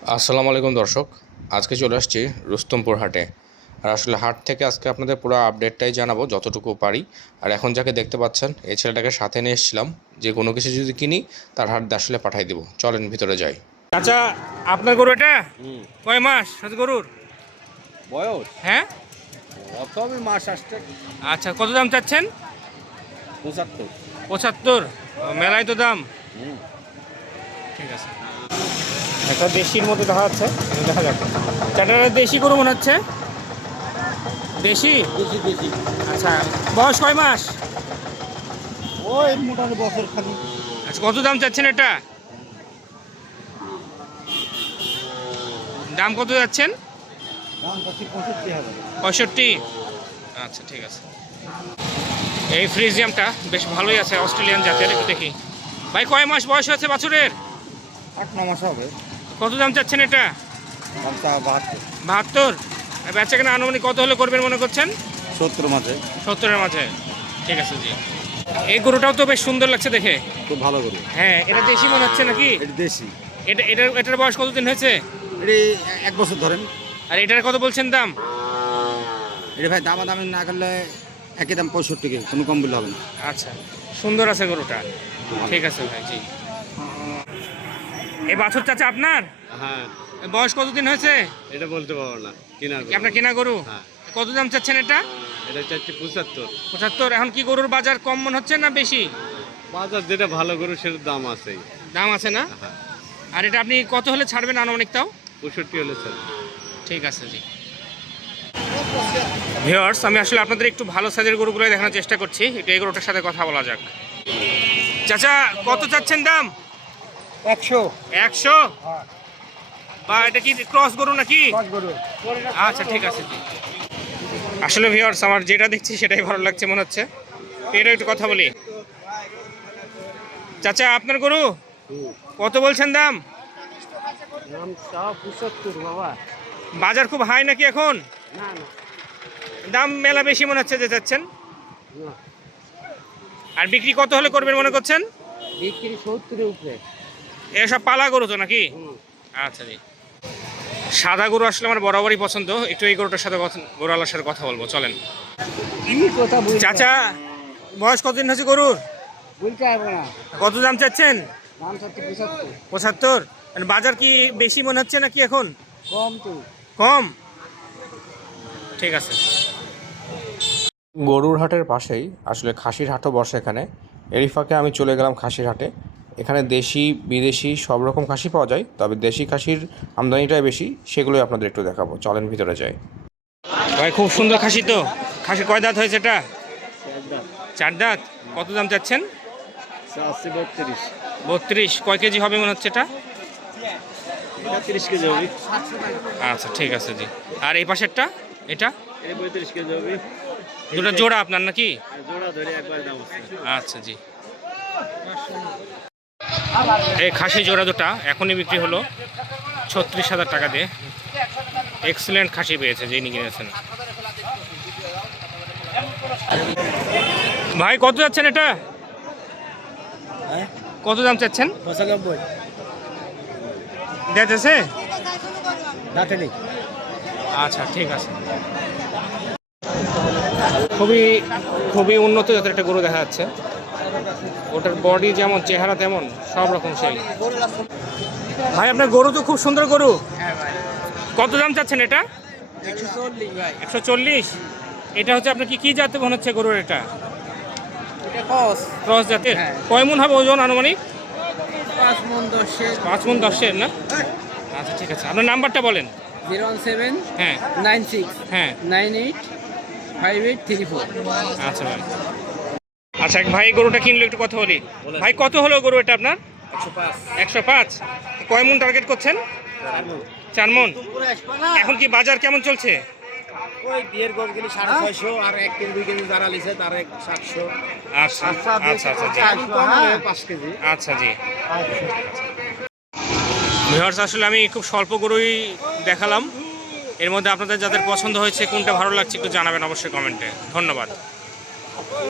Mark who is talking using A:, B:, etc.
A: আসসালামু আলাইকুম দর্শক, আজকে চলে আসছি রুস্তমপুর হাটে। আর আসলে হাট থেকে আজকে আপনাদের পুরো আপডেটটাই জানাবো যতটুকু পারি। আর এখন যাকে দেখতে পাচ্ছেন এই ছেলেটাকে সাথে নিয়ে এসেছিলাম, যে কোনো কিছু যদি কিনি তার হাট আসলে পাঠাই দেবো। চলেন ভিতরে যাই।
B: আচ্ছা, আপনার গরু এটা কয় মাস গরুর
C: বয়স?
B: হ্যাঁ,
C: অত আমি মাস আসতে।
B: আচ্ছা, কত দাম চাচ্ছেন?
C: 75।
B: 75? মেলায় তো দাম। ঠিক আছে, একটা দেশির মধ্যে দেখা যাচ্ছে, দেখা যাক। চারটা দেশি গরু মনে হচ্ছে। দেশি?
C: বেশি বেশি।
B: আচ্ছা, বয়স কয় মাস?
C: ওই মোটামুটি বছর খালি।
B: আচ্ছা, কত দাম চাচ্ছেন এটা? দাম কত যাচ্ছেন?
C: দাম কাছে 65,000।
B: 65? আচ্ছা, ঠিক আছে। এই ফ্রিজিয়ামটা বেশ ভালোই আছে, অস্ট্রেলিয়ান জাতের। একটু দেখি ভাই, কয় মাস বয়স হয়েছে বাছুরের?
C: 8-9 মাস হবে।
B: কত দাম চাচ্ছেন এটা?
C: দামটা 72।
B: 72? বেচা কেনা আনুমানিক কত হলে করবেন মনে করছেন?
C: 70 মাঝে।
B: 70-এর মাঝে? ঠিক আছে জি। এই গরুটাও তো বেশ সুন্দর লাগছে দেখে।
C: খুব ভালো গরু।
B: হ্যাঁ, এটা দেশি মনে হচ্ছে নাকি?
C: এটা দেশি।
B: এটার বয়স কতদিন হয়েছে?
C: এটা 1 বছর ধরেন।
B: আর এটার কত বলছেন দাম?
C: এটা ভাই দামাদামি না করলে একই দাম 65, কোনো কম বললে হবে না।
B: আচ্ছা, সুন্দর আছে গরুটা। ঠিক আছে ভাই জি। এই বাছুর চাচা আপনার?
D: হ্যাঁ,
B: বয়স কতদিন হয়েছে?
D: এটা বলতে পারবো না। কিনা গরু।
B: আপনার কেনা গরু?
D: হ্যাঁ।
B: কত দাম চাচ্ছেন এটা?
D: এটা চাচ্ছি 75।
B: 75? এখন কি গরুর বাজার কম মনে হচ্ছে না বেশি?
D: বাজার যেটা ভালো গরু সেটার দাম আছে।
B: দাম আছে না?
D: হ্যাঁ,
B: আর এটা আপনি কত হলে ছাড়বেন আনুমানিক তাও?
D: 65 হলে স্যার।
B: ঠিক আছে জি। ভিউয়ার্স, আমি আসলে আপনাদের একটু ভালো সাইজের গরুগুলো দেখানোর চেষ্টা করছি। একটু এই গরুটার সাথে কথা বলা যাক। চাচা, কত চাচ্ছেন দাম?
C: 100।
B: 100? বা এটা কি ক্রস গরু নাকি? আচ্ছা, ঠিক আছে জি। আসলে ভিউয়ার্স, আমার যেটা দেখছি সেটাই ভালো লাগছে মনে হচ্ছে। এটা একটু কথা বলি। চাচা, আপনার গরু কত বলছেন দাম?
C: দামটা 75 বাবা।
B: বাজার খুব হাই নাকি এখন?
C: না না
B: দাম মেলা বেশি মনে হচ্ছে যে চাচ্ছেন।
C: না,
B: আর বিক্রি কত হলে করবেন মনে করছেন?
C: বিক্রি 70-এর উপরে।
B: এসব পালা গরু তো নাকি? আচ্ছা জি। সাদা গরু আসলে আমার বরাবরই পছন্দ। একটু এই গরুটার সাথে গরুওয়ালার সাথে কথা বলবো, চলেন।
C: কি কথা বলছি?
B: চাচা, বয়স কতদিন হয়েছে গরুর?
C: বলতে পারবো না।
B: কত দাম চাচ্ছেন?
C: দাম চাচ্ছি 75।
B: 75? মানে বাজার কি বেশি মনে হচ্ছে নাকি এখন?
C: কম তো।
B: কম? ঠিক আছে।
A: গরুর হাটের পাশেই আসলে খাসির হাটও বসে এখানে। এরই ফাঁকে আমি চলে গেলাম খাসির হাটে। এখানে দেশি বিদেশি সব রকম খাসি পাওয়া যায়, তবে দেশি খাসির আমদানিটাই বেশি, সেগুলোই আপনাদের একটু দেখাবো। চলেন ভিতরে যাই।
B: ভাই, খুব সুন্দর খাসি তো। খাসি কয় দাঁত হয়েছে এটা? 4 দাঁত। কত দাম চাচ্ছেন?
C: 32।
B: 32? কয় কেজি হবে মনে হচ্ছে এটা?
C: 30 কেজি হবে।
B: আচ্ছা, ঠিক আছে জি। আর এই পাশেরটা? এটা
C: 35 কেজি হবে।
B: দুটো জোড়া আপনার নাকি?
C: জোড়া ধরে একবার দাম আছে।
B: আচ্ছা জি। এই খাসি জোড়া দুটা এখনই বিক্রি হলো 36,000 টাকা দিয়ে। এক্সিলেন্ট খাসি পেয়েছে যিনি কিনেছেন। ভাই, কত যাচ্ছেন এটা? কত দাম চাচ্ছেন?
C: 95।
B: দেখতেছে?
C: দাঁতেলি।
B: আচ্ছা, ঠিক আছে। খুবই খুবই উন্নত জাতের একটা গরু দেখা যাচ্ছে। ওটার বডি যেমন, চেহারা তেমন, সব রকম সেই। ভাই, আপনার গরু তো খুব সুন্দর গরু। কত দাম চাচ্ছেন এটা?
C: 140 ভাই।
B: 140? এটা হচ্ছে আপনার কি জাতের মনে হচ্ছে গরুর? এটা
C: এটা কস।
B: ক্রস জাতের?
C: হ্যাঁ।
B: কয় মন হবে ওজন আনুমানিক?
C: 5 মণ 10-এর।
B: 5 মন 10-এর না? আচ্ছা, ঠিক আছে। আপনার নাম্বারটা বলেন।
C: 017
B: হ্যাঁ
C: 96
B: হ্যাঁ
C: 98 5834।
B: আচ্ছা ভাই। আচ্ছা ভাই, গরুটা কিনলে একটু কথা বলি। ভাই, কত হলো গরু এটা আপনার? 105? কয় মন টার্গেট করছেন? 4 মন। এখন কি বাজার কেমন চলছে?
C: ওই বিয়ের গজ গেলে 650, আর 1 কেজি 2 কেজি যারা লিছে তার 700।
B: আচ্ছা আচ্ছা আচ্ছা জি।
C: 5 কেজি।
B: আচ্ছা জি। ভিউয়ার্স, আসলে আমি খুব স্বল্প গরুই দেখালাম। এর মধ্যে আপনাদের যাদের পছন্দ হয়েছে, কোনটা ভালো লাগছে একটু জানাবেন অবশ্যই কমেন্টে। ধন্যবাদ।